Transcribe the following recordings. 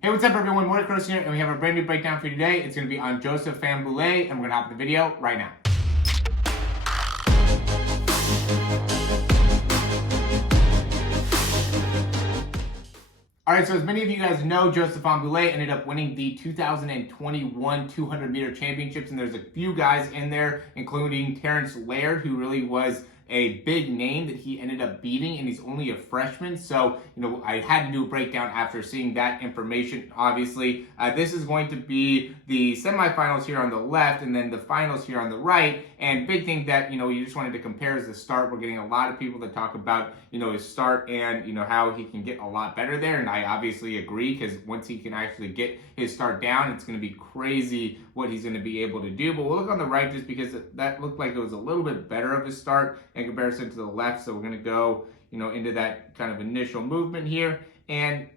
Hey, what's up everyone? Morey Croson here, and we have a brand new breakdown for you today. It's going to be on Fahnbulleh, and we're going to hop in the video right now. Alright, so as many of you guys know, Fahnbulleh ended up winning the 2021 200-meter championships, and there's a few guys in there, including Terrence Laird, who really was a big name that he ended up beating, and he's only a freshman. So, I had to do a breakdown after seeing that information, obviously. This is going to be the semifinals here on the left, and then the finals here on the right. And big thing that, you just wanted to compare is the start. We're getting a lot of people that talk about, his start and, how he can get a lot better there. And I obviously agree, because once he can actually get his start down, it's going to be crazy what he's going to be able to do. But we'll look on the right just because that looked like it was a little bit better of a start in comparison to the left. So we're going to go, into that kind of initial movement here. And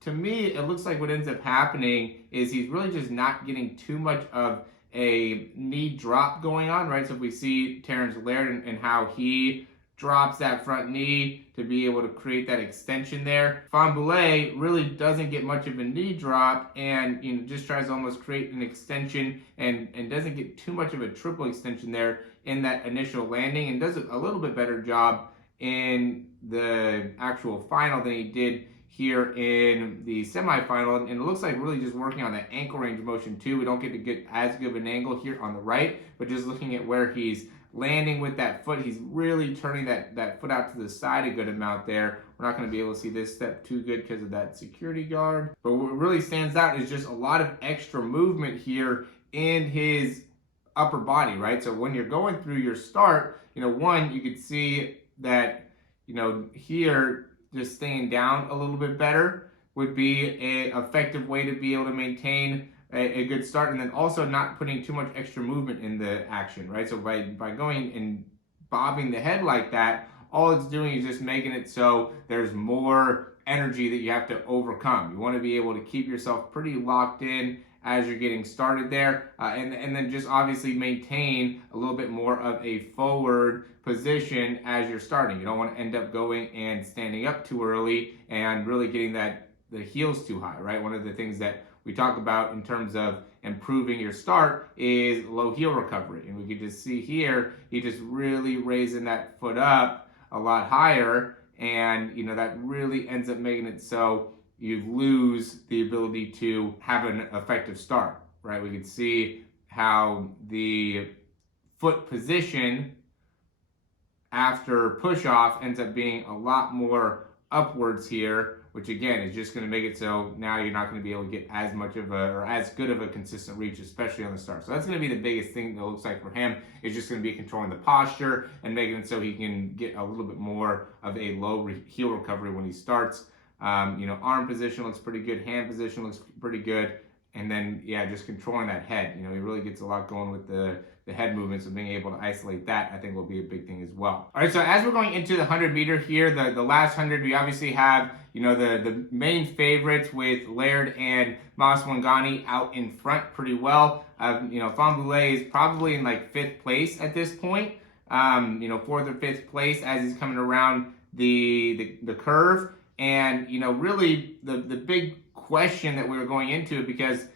to me, it looks like what ends up happening is he's really just not getting too much of a knee drop going on, right? So if we see Terrence Laird and how he drops that front knee to be able to create that extension there. Fahnbulleh really doesn't get much of a knee drop and just tries to almost create an extension and doesn't get too much of a triple extension there in that initial landing, and does a little bit better job in the actual final than he did here in the semifinal. And it looks like really just working on that ankle range motion too. We don't get to get as good of an angle here on the right, but just looking at where he's landing with that foot, he's really turning that foot out to the side a good amount there. We're not going to be able to see this step too good because of that security guard. But what really stands out is just a lot of extra movement here in his upper body, right? So when you're going through your start, one, you could see that, here, just staying down a little bit better would be an effective way to be able to maintain a good start, and then also not putting too much extra movement in the action, right? So by going and bobbing the head like that, all it's doing is just making it so there's more energy that you have to overcome. You want to be able to keep yourself pretty locked in as you're getting started there, and then just obviously maintain a little bit more of a forward position as you're starting. You don't want to end up going and standing up too early and really getting the heels too high, right? One of the things that we talk about in terms of improving your start is low heel recovery. And we can just see here, he just really raising that foot up a lot higher. And, that really ends up making it so you lose the ability to have an effective start, right? We can see how the foot position after push off ends up being a lot more upwards here, which again is just going to make it so now you're not going to be able to get as much of or as good of a consistent reach, especially on the start. So that's going to be the biggest thing that looks like for him, is just going to be controlling the posture and making it so he can get a little bit more of a low heel recovery when he starts. Arm position looks pretty good, hand position looks pretty good, and then just controlling that head. He really gets a lot going with the head movements, and being able to isolate that, I think, will be a big thing as well. All right, so as we're going into the 100-meter here, the last 100, we obviously have, the main favorites with Laird and Maswanganyi out in front pretty well. Fahnbulleh is probably in like 5th place at this point, 4th or 5th place as he's coming around the curve. And, really the big question that we were going into, because,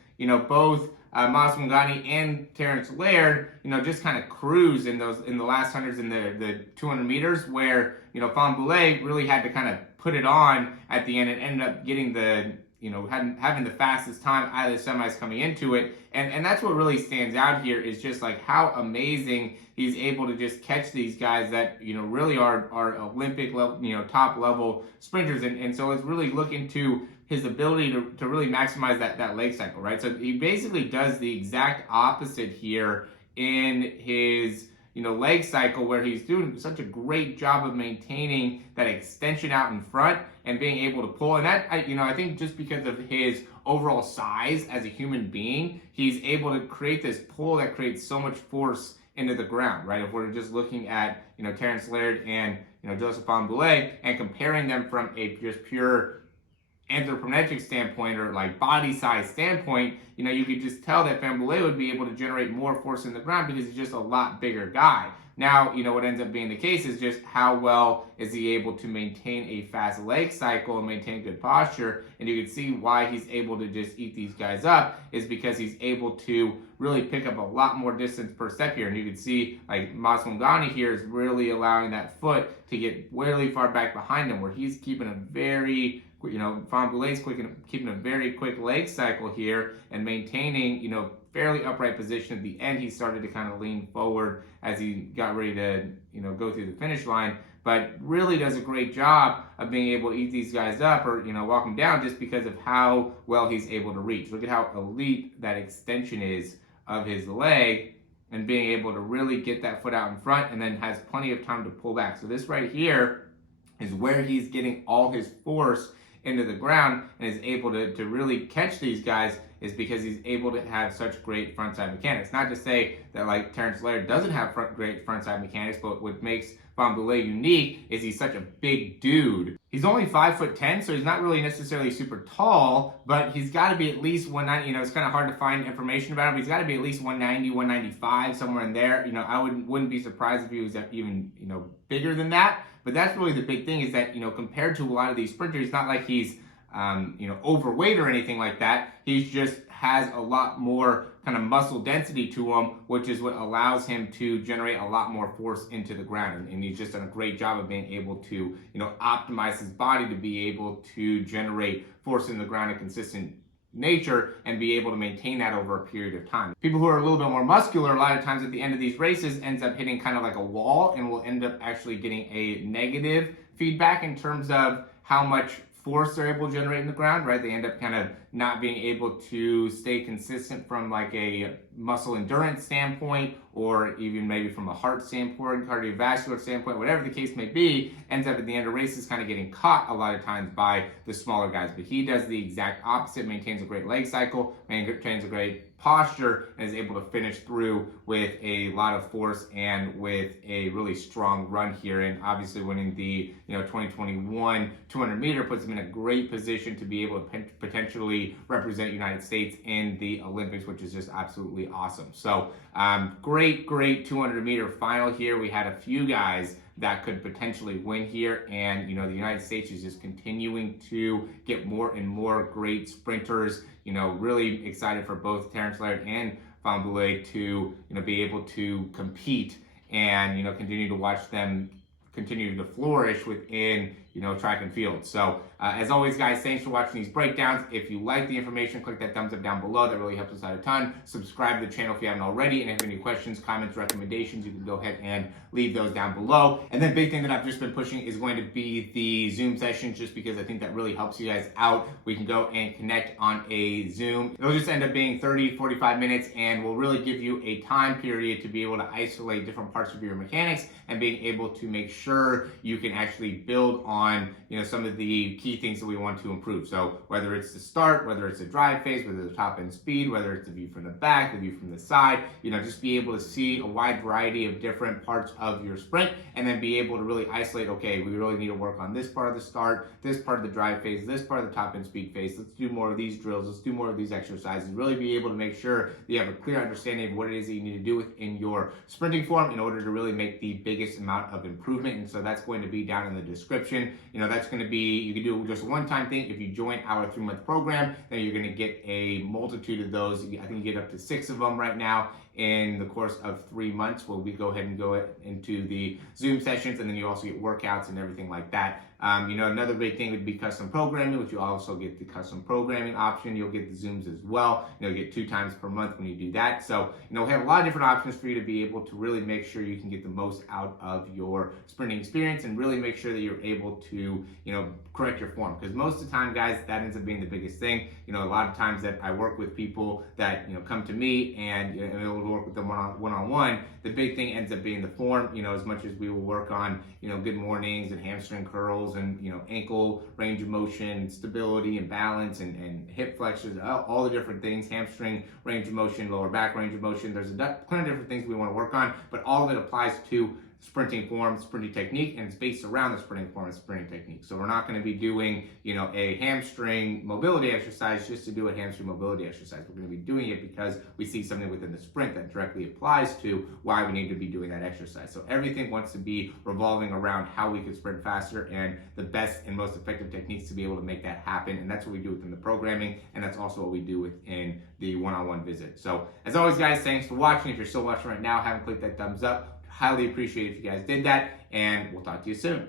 both Maswanganyi and Terrence Laird, just kind of cruise in the last hundreds in the 200 meters, where, Fahnbulleh really had to kind of put it on at the end and ended up getting having the fastest time out of the semis coming into it. And that's what really stands out here, is just like how amazing he's able to just catch these guys that, really are Olympic level, top level sprinters. And so it's really looking to his ability to really maximize that leg cycle, right? So he basically does the exact opposite here in his leg cycle, where he's doing such a great job of maintaining that extension out in front and being able to pull. And that, I think just because of his overall size as a human being, he's able to create this pull that creates so much force into the ground, right? If we're just looking at, Terrence Laird and, Fahnbulleh, and comparing them from a just pure anthropometric standpoint, or like body size standpoint, you could just tell that Fahnbulleh would be able to generate more force in the ground because he's just a lot bigger guy. Now, what ends up being the case is just how well is he able to maintain a fast leg cycle and maintain good posture. And you can see why he's able to just eat these guys up is because he's able to really pick up a lot more distance per step here. And you can see like Maswangani here is really allowing that foot to get really far back behind him, where he's keeping a very, Fahnbulleh's keeping a very quick leg cycle here and maintaining, fairly upright position. At the end, he started to kind of lean forward as he got ready to, go through the finish line, but really does a great job of being able to eat these guys up or, walk them down just because of how well he's able to reach. Look at how elite that extension is of his leg and being able to really get that foot out in front and then has plenty of time to pull back. So this right here is where he's getting all his force into the ground and is able to really catch these guys is because he's able to have such great frontside mechanics. Not to say that like Terrence Laird doesn't have great frontside mechanics, but what makes Fahnbulleh unique is he's such a big dude. He's only 5'10", so he's not really necessarily super tall, but he's got to be at least 190. It's kind of hard to find information about him, but he's got to be at least 190, 195, somewhere in there. I wouldn't be surprised if he was even, bigger than that. But that's really the big thing is that, compared to a lot of these sprinters, it's not like he's, overweight or anything like that. He just has a lot more kind of muscle density to him, which is what allows him to generate a lot more force into the ground. And he's just done a great job of being able to, optimize his body to be able to generate force in the ground in consistent nature and be able to maintain that over a period of time. People who are a little bit more muscular, a lot of times at the end of these races ends up hitting kind of like a wall and will end up actually getting a negative feedback in terms of how much force they're able to generate in the ground, right? They end up kind of not being able to stay consistent from like a muscle endurance standpoint or even maybe from a heart standpoint, cardiovascular standpoint, whatever the case may be, ends up at the end of races kind of getting caught a lot of times by the smaller guys. But he does the exact opposite, maintains a great leg cycle, maintains a great posture, and is able to finish through with a lot of force and with a really strong run here. And obviously winning the 2021 200 meter puts him in a great position to be able to potentially represent United States in the Olympics, which is just absolutely awesome. So great 200 meter final here. We had a few guys that could potentially win here, and the United States is just continuing to get more and more great sprinters. Really excited for both Terrence Laird and Fahnbulleh to be able to compete and continue to watch them continue to flourish within track and field. So as always, guys, thanks for watching these breakdowns. If you like the information, click that thumbs up down below. That really helps us out a ton. Subscribe to the channel if you haven't already, and if you have any questions, comments, recommendations, you can go ahead and leave those down below. And then big thing that I've just been pushing is going to be the Zoom sessions, just because I think that really helps you guys out. We can go and connect on a Zoom. It'll just end up being 30, 45 minutes, and will really give you a time period to be able to isolate different parts of your mechanics and being able to make sure you can actually build on some of the key things that we want to improve. So whether it's the start, whether it's the drive phase, whether it's the top end speed, whether it's the view from the back, the view from the side, just be able to see a wide variety of different parts of your sprint, and then be able to really isolate, okay, we really need to work on this part of the start, this part of the drive phase, this part of the top end speed phase. Let's do more of these drills. Let's do more of these exercises. Really be able to make sure that you have a clear understanding of what it is that you need to do within your sprinting form in order to really make the biggest amount of improvement. And so that's going to be down in the description. That's going to be, you can do just a one-time thing. If you join our 3-month program, then you're going to get a multitude of those. I think you get up to 6 of them right now in the course of 3 months, where we go ahead and go into the Zoom sessions, and then you also get workouts and everything like that. Another big thing would be custom programming, which you also get the custom programming option. You'll get the Zooms as well. You'll get 2 times per month when you do that. So, we have a lot of different options for you to be able to really make sure you can get the most out of your sprinting experience and really make sure that you're able to, correct your form. Because most of the time, guys, that ends up being the biggest thing. A lot of times that I work with people that, come to me and I'm able to work with them one-on-one, the big thing ends up being the form. As much as we will work on, good mornings and hamstring curls and, ankle range of motion, stability and balance and hip flexors, all the different things, hamstring range of motion, lower back range of motion. There's a ton of different things we want to work on, but all of it applies to sprinting form, sprinting technique, and it's based around the sprinting form and sprinting technique. So we're not going to be doing, a hamstring mobility exercise just to do a hamstring mobility exercise. We're going to be doing it because we see something within the sprint that directly applies to why we need to be doing that exercise. So everything wants to be revolving around how we can sprint faster and the best and most effective techniques to be able to make that happen. And that's what we do within the programming, and that's also what we do within the one-on-one visit. So as always, guys, thanks for watching. If you're still watching right now, haven't clicked that thumbs up, highly appreciate if you guys did that, and we'll talk to you soon.